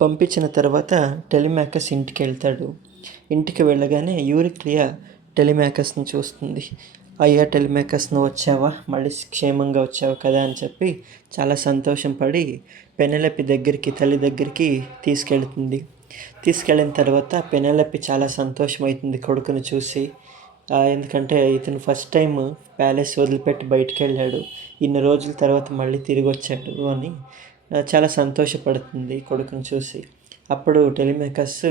పంపించిన తర్వాత టెలిమాకస్ ఇంటికి వెళ్తాడు. ఇంటికి వెళ్ళగానే యూరిక్లియా టెలిమాకస్ని చూస్తుంది. అయ్యా టెలిమాకస్, నువ్వు వచ్చావా, మళ్ళీ క్షేమంగా వచ్చావు కదా అని చెప్పి చాలా సంతోషం పడి పెనెలపి దగ్గరికి, తల్లి దగ్గరికి తీసుకెళ్తుంది. తీసుకెళ్ళిన తర్వాత పెనెలపి చాలా సంతోషమవుతుంది కొడుకుని చూసి. ఎందుకంటే ఇతను ఫస్ట్ టైం ప్యాలెస్ వదిలిపెట్టి బయటికి వెళ్ళాడు, ఇన్ని రోజుల తర్వాత మళ్ళీ తిరిగి వచ్చాడు అని చాలా సంతోషపడుతుంది కొడుకుని చూసి. అప్పుడు టెలిమాకస్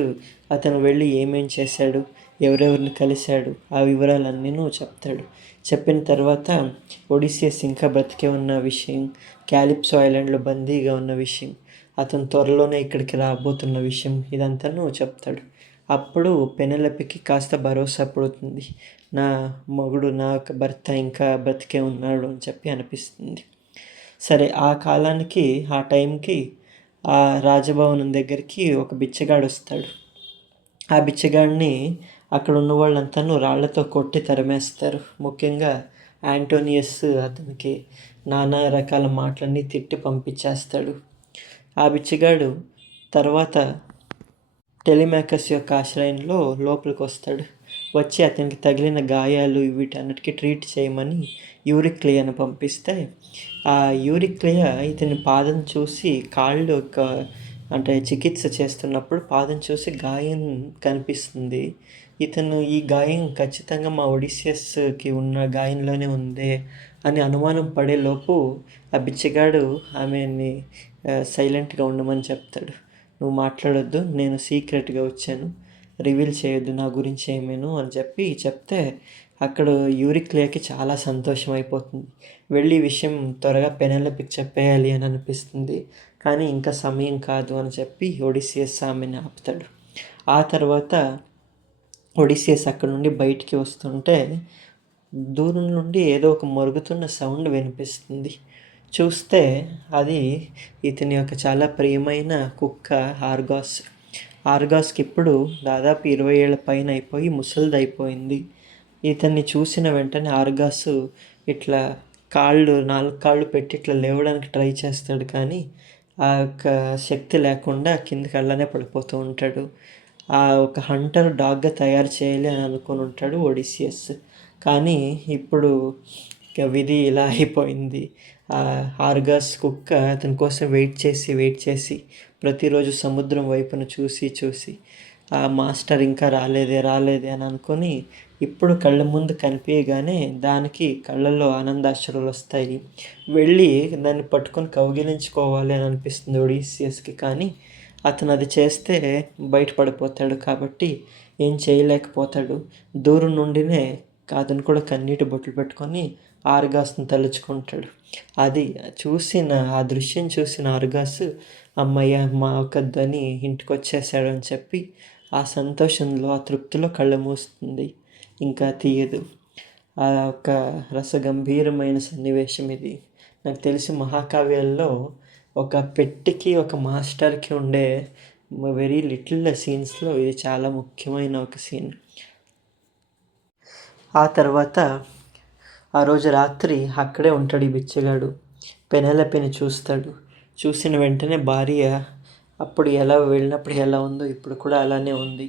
అతను వెళ్ళి ఏమేం చేశాడు, ఎవరెవరిని కలిశాడు, ఆ వివరాలన్నీ చెప్తాడు. చెప్పిన తర్వాత ఒడిసియస్ ఇంకా బ్రతికే ఉన్న విషయం, క్యాలిప్సో ఐలాండ్లో బందీగా ఉన్న విషయం, అతను త్వరలోనే ఇక్కడికి రాబోతున్న విషయం, ఇదంతా చెప్తాడు. అప్పుడు పెనెలపికి కాస్త భరోసా పడుతుంది. నా మొగుడు, నా భర్త ఇంకా బ్రతికే ఉన్నాడు అని చెప్పి అనిపిస్తుంది. సరే, ఆ కాలానికి, ఆ టైంకి ఆ రాజభవనం దగ్గరికి ఒక బిచ్చగాడు వస్తాడు. ఆ బిచ్చగాడిని అక్కడ ఉన్న వాళ్ళంతా రాళ్లతో కొట్టి తరిమేస్తారు. ముఖ్యంగా యాంటోనియస్ అతనికి నానా రకాల మాటలన్నీ తిట్టి పంపించేస్తాడు. ఆ బిచ్చగాడు తర్వాత టెలిమాకస్ యొక్క ఆశ్రయంలో లోపలికి వస్తాడు. వచ్చి అతనికి తగిలిన గాయాలు వీటన్నిటికీ ట్రీట్ చేయమని యూరిక్లియాను పంపిస్తే, ఆ యూరిక్లియా ఇతని పాదం చూసి, కాళ్ళు అంటే చికిత్స చేస్తున్నప్పుడు పాదం చూసి గాయం కనిపిస్తుంది. ఇతను ఈ గాయం ఖచ్చితంగా మా ఒడిసియస్కి ఉన్న గాయంలోనే ఉందే అని అనుమానం పడేలోపు ఆ బిచ్చగాడు ఆమెని సైలెంట్గా ఉండమని చెప్తాడు. నువ్వు మాట్లాడొద్దు, నేను సీక్రెట్గా వచ్చాను, రివీల్ చేయొద్దు నా గురించి ఏమేను అని చెప్తే అక్కడ యూరిక్లియాకి చాలా సంతోషం అయిపోతుంది. వెళ్ళి విషయం త్వరగా పెనెలపికి చెప్పేయాలి అని అనిపిస్తుంది. కానీ ఇంకా సమయం కాదు అని చెప్పి ఒడిసియస్ ఆమెను ఆపుతాడు. ఆ తర్వాత ఒడిసియస్ అక్కడ నుండి బయటికి వస్తుంటే దూరం నుండి ఏదో ఒక మొరుగుతున్న సౌండ్ వినిపిస్తుంది. చూస్తే అది ఇతని యొక్క చాలా ప్రియమైన కుక్క ఆర్గాస్. ఆర్గాస్కి ఇప్పుడు దాదాపు 20 ఏళ్ళ పైన అయిపోయి ముసలిదైపోయింది. ఇతన్ని చూసిన వెంటనే ఆర్గాస్ ఇట్లా 4 కాళ్ళు పెట్టి ఇట్లా లేవడానికి ట్రై చేస్తాడు, కానీ ఆ యొక్క శక్తి లేకుండా కిందకి అలానే పడిపోతూ ఉంటాడు. ఆ ఒక హంటర్ డాగ్గా తయారు చేయాలి అని అనుకుని ఉంటాడు ఒడిసియస్. కానీ ఇప్పుడు విధి ఇలా అయిపోయింది. ఆర్గాస్ కుక్క అతని కోసం వెయిట్ చేసి ప్రతిరోజు సముద్రం వైపును చూసి ఆ మాస్టర్ ఇంకా రాలేదే అని అనుకొని ఇప్పుడు కళ్ళ ముందు కనిపించగానే దానికి కళ్ళల్లో ఆనందాశ్రులు వస్తాయి. వెళ్ళి దాన్ని పట్టుకొని కౌగిలించుకోవాలి అని అనిపిస్తుంది ఒడిసియస్కి. కానీ అతను అది చేస్తే బయటపడిపోతాడు కాబట్టి ఏం చేయలేకపోతాడు. దూరం నుండినే అతను కూడా కన్నీటి బొట్లు పెట్టుకొని ఆర్గాస్ని తలుచుకుంటాడు. ఆ దృశ్యం చూసిన ఆర్గాస్ అమ్మయ్య మా ఒక ధ్వని ఇంటికి వచ్చేసాడు అని చెప్పి ఆ సంతోషంలో, ఆ తృప్తిలో కళ్ళు మూస్తుంది, ఇంకా తీయదు. ఆ ఒక రసగంభీరమైన సన్నివేశం ఇది. నాకు తెలిసి మహాకావ్యాల్లో ఒక పెట్టికి, ఒక మాస్టర్కి ఉండే వెరీ లిటిల్ సీన్స్లో ఇది చాలా ముఖ్యమైన ఒక సీన్. ఆ తర్వాత ఆ రోజు రాత్రి అక్కడే ఉంటాడు ఈ బిచ్చగాడు. పెనెలపిని చూస్తాడు. చూసిన వెంటనే భార్య అప్పుడు వెళ్ళినప్పుడు ఎలా ఉందో ఇప్పుడు కూడా అలానే ఉంది.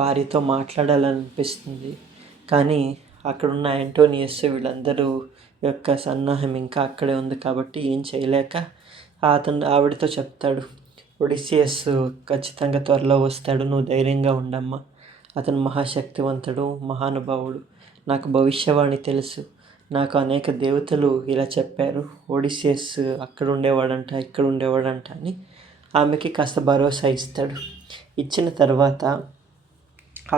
భార్యతో మాట్లాడాలనిపిస్తుంది. కానీ అక్కడున్న యాంటోనియస్ వీళ్ళందరూ యొక్క సన్నాహం ఇంకా అక్కడే ఉంది కాబట్టి ఏం చేయలేక ఆవిడతో చెప్తాడు, ఒడిసియస్ ఖచ్చితంగా త్వరలో వస్తాడు, నువ్వు ధైర్యంగా ఉండమ్మా, అతను మహాశక్తివంతుడు, మహానుభావుడు, నాకు భవిష్యవాణి తెలుసు, నాకు అనేక దేవతలు ఇలా చెప్పారు, ఒడిసియస్ అక్కడ ఉండేవాడంట, ఇక్కడ ఉండేవాడంట అని ఆమెకి కాస్త భరోసా ఇస్తాడు. ఇచ్చిన తర్వాత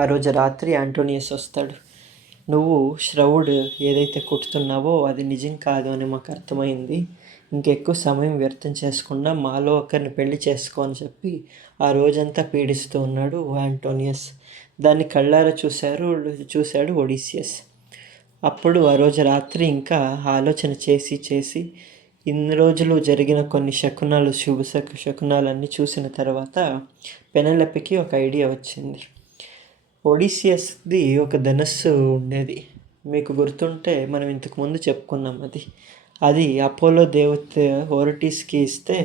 ఆ రోజు రాత్రి యాంటోనియస్ వస్తాడు. నువ్వు శ్రవుడు ఏదైతే కుట్టుతున్నావో అది నిజం కాదు అని మాకు అర్థమైంది, ఇంకెక్కువ సమయం వ్యర్థం చేసుకుండా మాలో ఒకరిని పెళ్లి చేసుకో అని చెప్పి ఆ రోజంతా పీడిస్తూ ఉన్నాడు యాంటోనియస్. దాన్ని కళ్ళారా చూశాడు ఒడిసియస్. అప్పుడు ఆ రోజు రాత్రి ఇంకా ఆలోచన చేసి ఇన్ని రోజులు జరిగిన కొన్ని శకునాలన్నీ చూసిన తర్వాత పెనెలపికి ఒక ఐడియా వచ్చింది. ఒడిసియస్ది ఒక ధనస్సు ఉండేది, మీకు గుర్తుంటే మనం ఇంతకుముందు చెప్పుకున్నాం. అది అపోలో దేవత ఓరటీస్కి ఇస్తే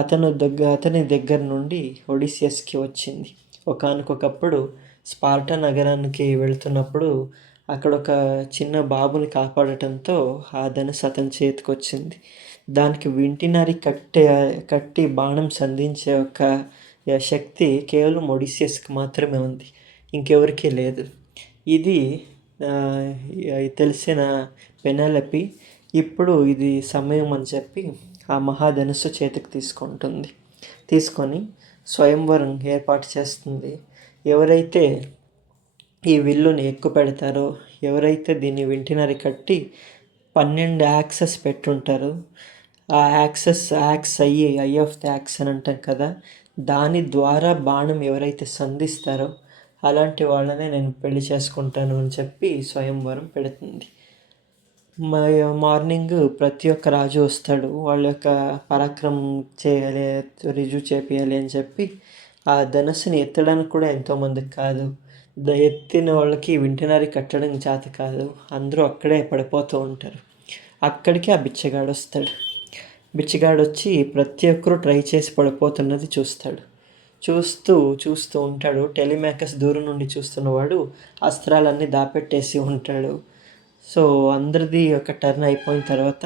అతని దగ్గర నుండి ఒడిసియస్కి వచ్చింది. ఒకానొకప్పుడు స్పార్టా నగరానికి వెళ్తున్నప్పుడు అక్కడ ఒక చిన్న బాబుని కాపాడటంతో ఆ ధనుస్సు అతని చేతికి వచ్చింది. దానికి వింటినరి కట్టి బాణం సంధించే ఒక శక్తి కేవలం ఒడిసియస్కి మాత్రమే ఉంది, ఇంకెవరికీ లేదు. ఇది తెలిసిన పెనెలొపి ఇప్పుడు ఇది సమయం అని చెప్పి ఆ మహాధనుస్సు చేతికి తీసుకొని స్వయంవరం ఏర్పాటు చేస్తుంది. ఎవరైతే ఈ విల్లుని ఎక్కుపెడతారో, ఎవరైతే దీన్ని వింటినరి కట్టి 12 యాక్సెస్ పెట్టుంటారో, ఆ axis of the axis అని అంటాం కదా, దాని ద్వారా బాణం ఎవరైతే సంధిస్తారో అలాంటి వాళ్ళనే నేను పెళ్లి చేసుకుంటాను అని చెప్పి స్వయంవరం పెడుతుంది. మార్నింగ్ ప్రతి ఒక్క రాజు వస్తాడు, వాళ్ళ యొక్క పరాక్రమం చేయాలి, రుజువు చేపియాలి అని చెప్పి. ఆ ధనుస్సుని ఎత్తడానికి కూడా ఎంతోమందికి కాదు, ఎత్తిన వాళ్ళకి వింటినరి కట్టడం చేత కాదు, అందరూ అక్కడే పడిపోతూ ఉంటారు. అక్కడికి ఆ బిచ్చగాడు వస్తాడు. బిచ్చగాడు వచ్చి ప్రతి ఒక్కరూ ట్రై చేసి పడిపోతున్నది చూస్తాడు. చూస్తూ ఉంటాడు. టెలిమాకస్ దూరం నుండి చూస్తున్నవాడు అస్త్రాలన్నీ దాపెట్టేసి ఉంటాడు. సో అందరిది ఒక టర్న్ అయిపోయిన తర్వాత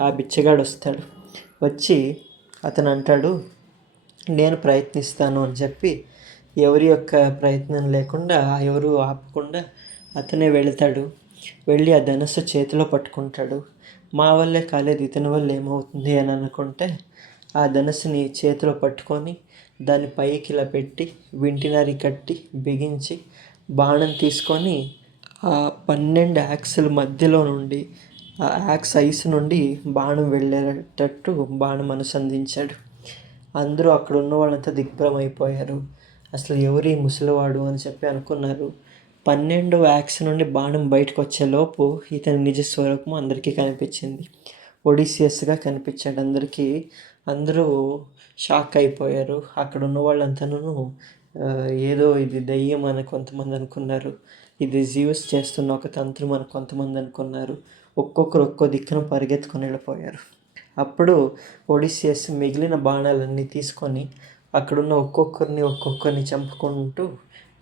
ఆ బిచ్చగాడు వస్తాడు. వచ్చి అతను అంటాడు, నేను ప్రయత్నిస్తాను అని చెప్పి ఎవరి యొక్క ప్రయత్నం లేకుండా, ఎవరు ఆపకుండా అతనే వెళతాడు. వెళ్ళి ఆ ధనుస్సు చేతిలో పట్టుకుంటాడు. మా వల్లే కాలేదు, ఇతని వల్ల ఏమవుతుంది అని అనుకుంటే ఆ ధనుస్సుని చేతిలో పట్టుకొని దాన్ని పైకి ఇలా పెట్టి వింటినరి కట్టి బిగించి బాణం తీసుకొని ఆ 12 యాక్సుల మధ్యలో నుండి, ఆ యాక్స్ ఐస్ నుండి బాణం వెళ్ళేటట్టు బాణం అనుసంధించాడు. అందరూ అక్కడ ఉన్న వాళ్ళంతా దిగ్భ్రమైపోయారు. అసలు ఎవరి ముసలివాడు అని చెప్పి అనుకున్నారు. 12 యాక్స్ నుండి బాణం బయటకు వచ్చేలోపు ఇతని నిజ స్వరూపం అందరికీ కనిపించింది. ఒడిసియస్గా కనిపించాడు అందరికీ. అందరూ షాక్ అయిపోయారు. అక్కడ ఉన్న వాళ్ళంతాను ఏదో ఇది దెయ్యం అని కొంతమంది అనుకున్నారు, ఇది జియూస్ చేస్తున్న ఒక తంత్రం అని కొంతమంది అనుకున్నారు. ఒక్కొక్కరు ఒక్కో దిక్కున పరిగెత్తుకొని వెళ్ళిపోయారు. అప్పుడు ఒడిసియస్ మిగిలిన బాణాలన్నీ తీసుకొని అక్కడున్న ఒక్కొక్కరిని చంపుకుంటూ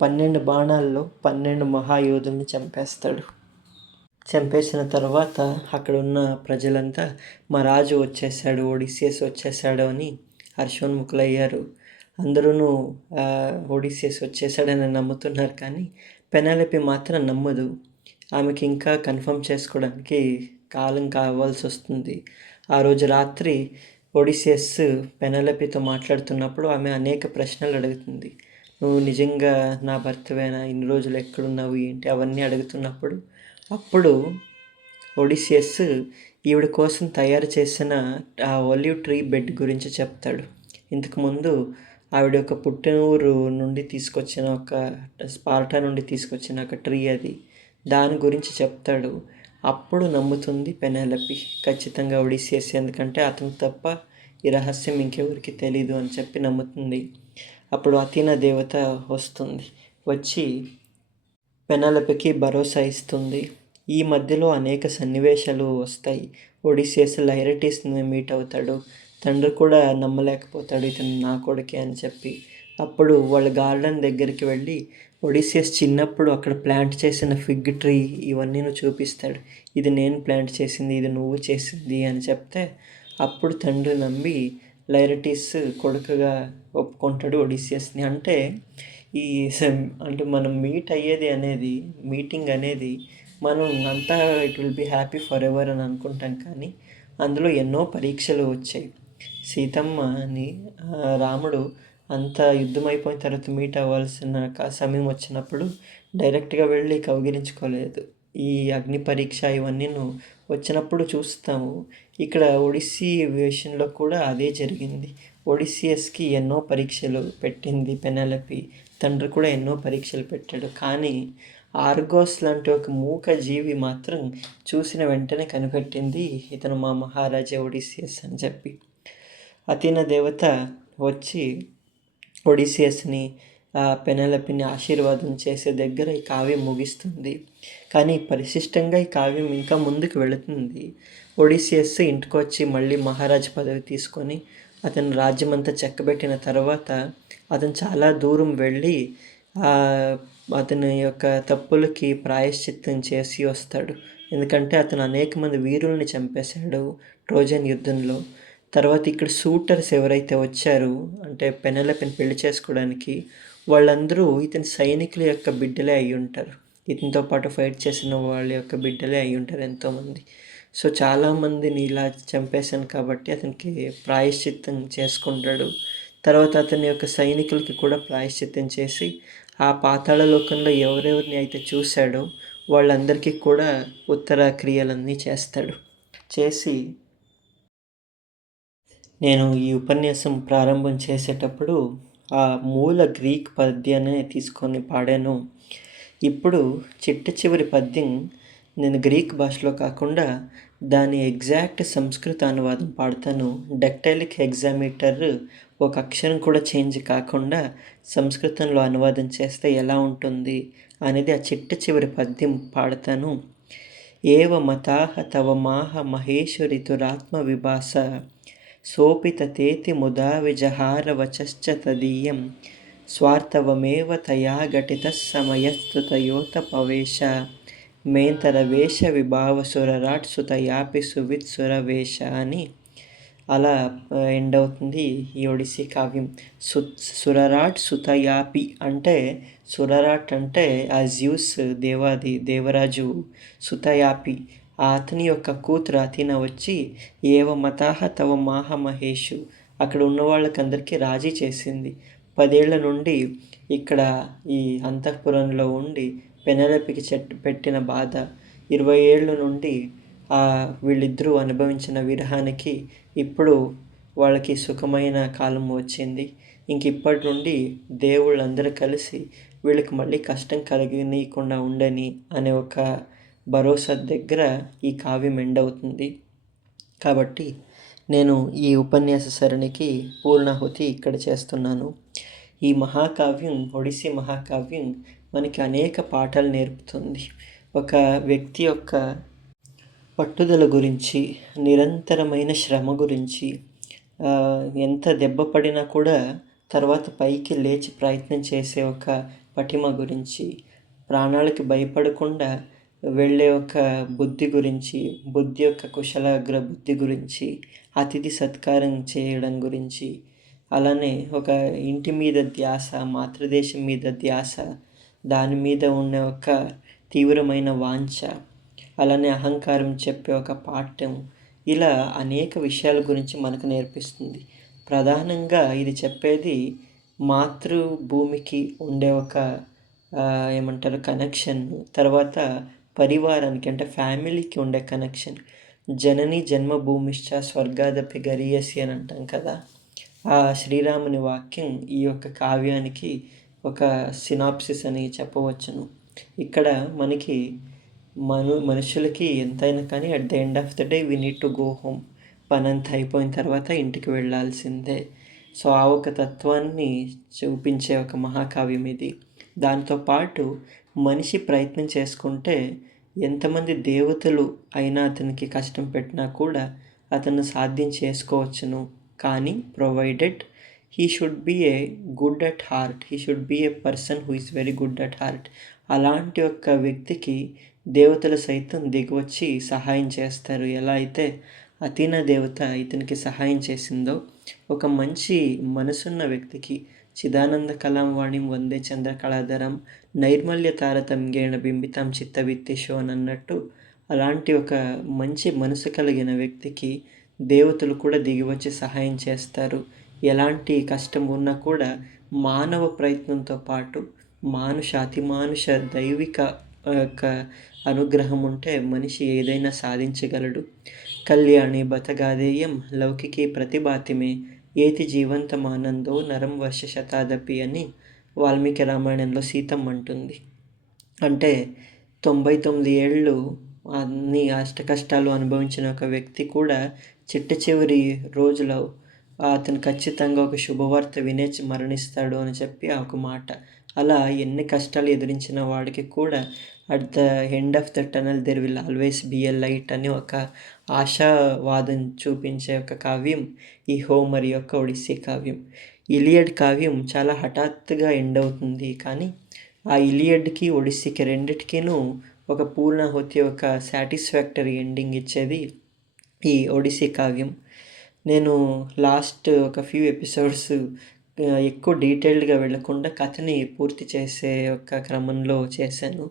12 బాణాల్లో 12 మహాయోధుల్ని చంపేస్తాడు. చంపేసిన తర్వాత అక్కడ ఉన్న ప్రజలంతా మా రాజు వచ్చేసాడు, ఒడిసియస్ వచ్చేసాడు అని హర్షోన్ముఖులయ్యారు. అందరూ ఒడిసియస్ వచ్చేసాడని నమ్ముతున్నారు, కానీ పెనెలొపి మాత్రం నమ్మదు. ఆమెకి ఇంకా కన్ఫర్మ్ చేసుకోవడానికి కాలం కావాల్సి వస్తుంది. ఆ రోజు రాత్రి ఒడిసియస్ పెనెలొపితో మాట్లాడుతున్నప్పుడు ఆమె అనేక ప్రశ్నలు అడుగుతుంది. నువ్వు నిజంగా నా భర్తవేనా, ఇన్ని రోజులు ఎక్కడున్నావు ఏంటి, అవన్నీ అడుగుతున్నప్పుడు అప్పుడు ఒడిసియస్ ఈవిడ కోసం తయారు చేసిన ఆ ఒలివ్ ట్రీ బెడ్ గురించి చెప్తాడు. ఇంతకుముందు ఆవిడ ఒక పుట్టినూరు నుండి తీసుకొచ్చిన స్పార్టా నుండి తీసుకొచ్చిన ఒక ట్రీ అది, దాని గురించి చెప్తాడు. అప్పుడు నమ్ముతుంది పెనెలొపి ఖచ్చితంగా ఒడిసియస్, ఎందుకంటే అతను తప్ప ఈ రహస్యం ఇంకెవరికి తెలీదు అని చెప్పి నమ్ముతుంది. అప్పుడు అథీనా దేవత వస్తుంది. వచ్చి పెనెలొపికి భరోసా ఇస్తుంది. ఈ మధ్యలో అనేక సన్నివేశాలు వస్తాయి. ఒడిసియస్ లైరటిస్ని మీట్ అవుతాడు. తండ్రి కూడా నమ్మలేకపోతాడు ఇతను నా కొడుకే అని చెప్పి. అప్పుడు వాళ్ళ గార్డెన్ దగ్గరికి వెళ్ళి ఒడిసియస్ చిన్నప్పుడు అక్కడ ప్లాంట్ చేసిన ఫిగ్ ట్రీ ఇవన్నీ చూపిస్తాడు. ఇది నేను ప్లాంట్ చేసింది, ఇది నువ్వు చేసింది అని చెప్తే అప్పుడు తండ్రి నమ్మి లైరటిస్ కొడుకుగా ఒప్పుకుంటాడు ఒడిసియస్ని. అంటే మనం మీటింగ్ అనేది మనం అంతా it will be happy for ever అని అనుకుంటాం, కానీ అందులో ఎన్నో పరీక్షలు వచ్చాయి. సీతమ్మని రాముడు అంత యుద్ధం అయిపోయిన తర్వాత మీట్ అవ్వాల్సిన సమయం వచ్చినప్పుడు డైరెక్ట్గా వెళ్ళి కౌగిలించుకోలేదు. ఈ అగ్ని పరీక్ష ఇవన్నీ వచ్చినప్పుడు చూస్తాము. ఇక్కడ ఒడిస్సీ విషయంలో కూడా అదే జరిగింది. ఒడిసియస్కి ఎన్నో పరీక్షలు పెట్టింది పెనెలొపి, తండ్రి కూడా ఎన్నో పరీక్షలు పెట్టాడు. కానీ ఆర్గోస్ లాంటి ఒక మూక జీవి మాత్రం చూసిన వెంటనే కనిపెట్టింది, ఇతను మా మహారాజా ఒడిసియస్ అని చెప్పి. అథీనా దేవత వచ్చి ఒడిసియస్ని పెనెలొపిని ఆశీర్వాదం చేసే దగ్గర ఈ కావ్యం ముగిస్తుంది. కానీ పరిశిష్టంగా ఈ కావ్యం ఇంకా ముందుకు వెళుతుంది. ఒడిసియస్ ఇంటికి వచ్చి మళ్ళీ మహారాజు పదవి తీసుకొని అతను రాజ్యమంతా చెక్కబెట్టిన తర్వాత అతను చాలా దూరం వెళ్ళి అతని యొక్క తప్పులకి ప్రాయశ్చిత్తం చేసి వస్తాడు. ఎందుకంటే అతను అనేక మంది వీరుల్ని చంపేశాడు ట్రోజన్ యుద్ధంలో. తర్వాత ఇక్కడ షూటర్స్ ఎవరైతే వచ్చారో, అంటే పెనెలొపెని పెళ్లి చేసుకోవడానికి, వాళ్ళందరూ ఇతని సైనికుల యొక్క బిడ్డలే అయి ఉంటారు. ఇతనితో పాటు ఫైట్ చేసిన వాళ్ళ యొక్క బిడ్డలే అయి ఉంటారు ఎంతోమంది. సో చాలామందిని ఇలా చంపేశాను కాబట్టి అతనికి ప్రాయశ్చిత్తం చేసుకుంటాడు. తర్వాత అతని యొక్క సైనికులకి కూడా ప్రాయశ్చిత్తం చేసి ఆ పాతాళ లోకంలో ఎవరెవరిని అయితే చూశాడో వాళ్ళందరికీ కూడా ఉత్తర క్రియలన్నీ చేస్తాడు. చేసి నేను ఈ ఉపన్యాసం ప్రారంభం చేసేటప్పుడు ఆ మూల గ్రీక్ పద్యాన్ని తీసుకొని పాడాను. ఇప్పుడు చిట్ట చివరి పద్యం నేను గ్రీక్ భాషలో కాకుండా దాని ఎగ్జాక్ట్ సంస్కృత అనువాదం పాడతాను. డక్టైలిక్ హెగ్జామీటర్ ఒక అక్షరం కూడా చేంజ్ కాకుండా సంస్కృతంలో అనువాదం చేస్తే ఎలా ఉంటుంది అనేది ఆ చిట్ట చివరి పద్యం పాడతాను. ఏవ మతాహ తవ మాహ మహేశ్వరితురాత్మ విభాస సోపితతేతి ముదా విజహార వచశ్చ తదీయం స్వార్థవమేవ తయా ఘటితః సమయస్తుతయోత పవేశ మేంతరవేష విభావసురరాట్ సుతయాపి సువిత్సురవేష అని అలా ఎండ్ అవుతుంది ఈ ఒడిస్సీ కావ్యం. సురరాట్ సుతయాపి అంటే, సురరాట్ అంటే ఆ జ్యూస్ దేవరాజు సుతయాపి అతని యొక్క కూతురు అథీనా వచ్చి ఏవ మతాహ తవ మాహ మహేషు అక్కడ ఉన్న వాళ్ళకందరికీ రాజీ చేసింది. 10 ఏళ్ల నుండి ఇక్కడ ఈ అంతఃపురంలో ఉండి పెనెలొపెకి పెట్టిన బాధ, 20 ఏళ్ళ నుండి వీళ్ళిద్దరూ అనుభవించిన విరహానికి ఇప్పుడు వాళ్ళకి సుఖమైన కాలం వచ్చింది. ఇంక ఇప్పటి నుండి దేవుళ్ళందరూ కలిసి వీళ్ళకి మళ్ళీ కష్టం కలిగనీయకుండా ఉండని అనే ఒక భరోసా దగ్గర ఈ కావ్యం ఎండ్ అవుతుంది. కాబట్టి నేను ఈ ఉపన్యాస సరణికి పూర్ణాహుతి ఇక్కడ చేస్తున్నాను. ఈ మహాకావ్యం, ఒడిస్సీ మహాకావ్యం మనకి అనేక పాఠాలు నేర్పుతుంది. ఒక వ్యక్తి యొక్క పట్టుదల గురించి, నిరంతరమైన శ్రమ గురించి, ఎంత దెబ్బ పడినా కూడా తర్వాత పైకి లేచి ప్రయత్నం చేసే ఒక పటిమ గురించి, ప్రాణాలకి భయపడకుండా వెళ్ళే ఒక బుద్ధి గురించి, బుద్ధి యొక్క కుశలాగ్ర బుద్ధి గురించి, అతిథి సత్కారం చేయడం గురించి, అలానే ఒక ఇంటి మీద ధ్యాస, మాతృదేశం మీద ధ్యాస, దాని మీద ఉన్న ఒక తీవ్రమైన వాంఛ, అలానే అహంకారం చెప్పే ఒక పాఠం, ఇలా అనేక విషయాల గురించి మనకు నేర్పిస్తుంది. ప్రధానంగా ఇది చెప్పేది మాతృభూమికి ఉండే ఒక ఏమంటారు కనెక్షన్, తర్వాత పరివారానికి అంటే ఫ్యామిలీకి ఉండే కనెక్షన్. జనని జన్మభూమిశ్చ స్వర్గాదపి గరీయసి అని అంటాం కదా, ఆ శ్రీరాముని వాక్యం ఈ యొక్క కావ్యానికి ఒక సినాప్సిస్ అని చెప్పవచ్చును. ఇక్కడ మనకి మనుషులకి ఎంతైనా కానీ at the end of the day we need to go home. పనంతా అయిపోయిన తర్వాత ఇంటికి వెళ్ళాల్సిందే. సో ఆ ఒక తత్వాన్ని చూపించే ఒక మహాకావ్యం ఇది. దాంతోపాటు మనిషి ప్రయత్నం చేసుకుంటే ఎంతమంది దేవతలు అయినా అతనికి కష్టం పెట్టినా కూడా అతను సాధ్యం చేసుకోవచ్చును. కానీ provided he should be a good at heart, he should be a person who is very good at heart. అలాంటి ఒక వ్యక్తికి దేవతలు సైతం దిగివచ్చి సహాయం చేస్తారు. ఎలా అయితే అథీనా దేవత ఇతనికి సహాయం చేసిందో, ఒక మంచి మనసున్న వ్యక్తికి చిదానంద కళావాణిం వందే చంద్రకళాధరం నైర్మల్య తారతమ్యేన బింబితాం చిత్తవిత్తేషో అని అన్నట్టు, అలాంటి ఒక మంచి మనసు కలిగిన వ్యక్తికి దేవతలు కూడా దిగివచ్చి సహాయం చేస్తారు. ఎలాంటి కష్టం ఉన్నా కూడా మానవ ప్రయత్నంతో పాటు అతిమానుష దైవిక యొక్క అనుగ్రహం ఉంటే మనిషి ఏదైనా సాధించగలడు. కళ్యాణి బతగాదేయం లౌకికి ప్రతిభాతిమే ఏతి జీవంతమానందో నరం వర్ష శతాదపి అని వాల్మీకి రామాయణంలో సీతమ్మ అంటుంది. అంటే 99 ఏళ్ళు అన్ని అష్ట కష్టాలు అనుభవించిన ఒక వ్యక్తి కూడా చిట్ట చివరి రోజులో అతను ఖచ్చితంగా ఒక శుభవార్త వినే మరణిస్తాడు అని చెప్పి ఆ ఒక మాట. అలా ఎన్ని కష్టాలు ఎదిరించిన వాడికి కూడా at the end of the tunnel there will always be a light అని ఒక ఆశావాదం చూపించే ఒక కావ్యం ఈ హోమర్ యొక్క ఒడిస్సీ కావ్యం. ఇలియడ్ కావ్యం చాలా హఠాత్తుగా ఎండ్ అవుతుంది, కానీ ఆ ఇలియడ్కి ఒడిస్సీకి రెండిటికీను ఒక పూర్ణాహుతి, ఒక సాటిస్ఫాక్టరీ ఎండింగ్ ఇచ్చేది ఈ ఒడిస్సీ కావ్యం. నేను లాస్ట్ ఒక ఫ్యూ ఎపిసోడ్స్ ఎక్కువ డీటెయిల్డ్గా వెళ్ళకుండా కథని పూర్తి చేసే ఒక క్రమంలో చేశాను.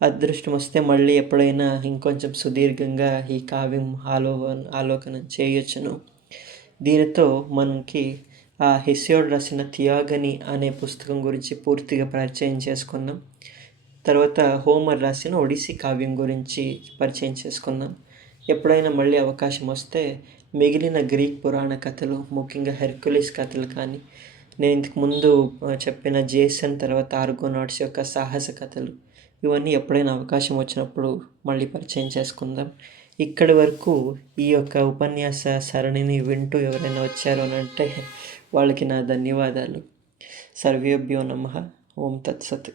అదృష్టం వస్తే మళ్ళీ ఎప్పుడైనా ఇంకొంచెం సుదీర్ఘంగా ఈ కావ్యం ఆలోకనం చేయొచ్చును. దీనితో మనకి ఆ హెసియోడ్ రాసిన థియాగని అనే పుస్తకం గురించి పూర్తిగా పరిచయం చేసుకుందాం. తర్వాత హోమర్ రాసిన ఒడిస్సీ కావ్యం గురించి పరిచయం చేసుకుందాం. ఎప్పుడైనా మళ్ళీ అవకాశం వస్తే మిగిలిన గ్రీక్ పురాణ కథలు, ముఖ్యంగా హెర్క్యులీస్ కథలు కానీ, నేను ఇంతకుముందు చెప్పిన జేసన్ తర్వాత ఆర్గోనాట్స్ యొక్క సాహస కథలు, ఇవన్నీ ఎప్పుడైనా అవకాశం వచ్చినప్పుడు మళ్ళీ పరిచయం చేసుకుందాం. ఇక్కడి వరకు ఈ యొక్క ఉపన్యాస సరణిని వింటూ ఎవరైనా వచ్చారు అని అంటే వాళ్ళకి నా ధన్యవాదాలు. సర్వేభ్యో నమః. ఓం తత్సత్.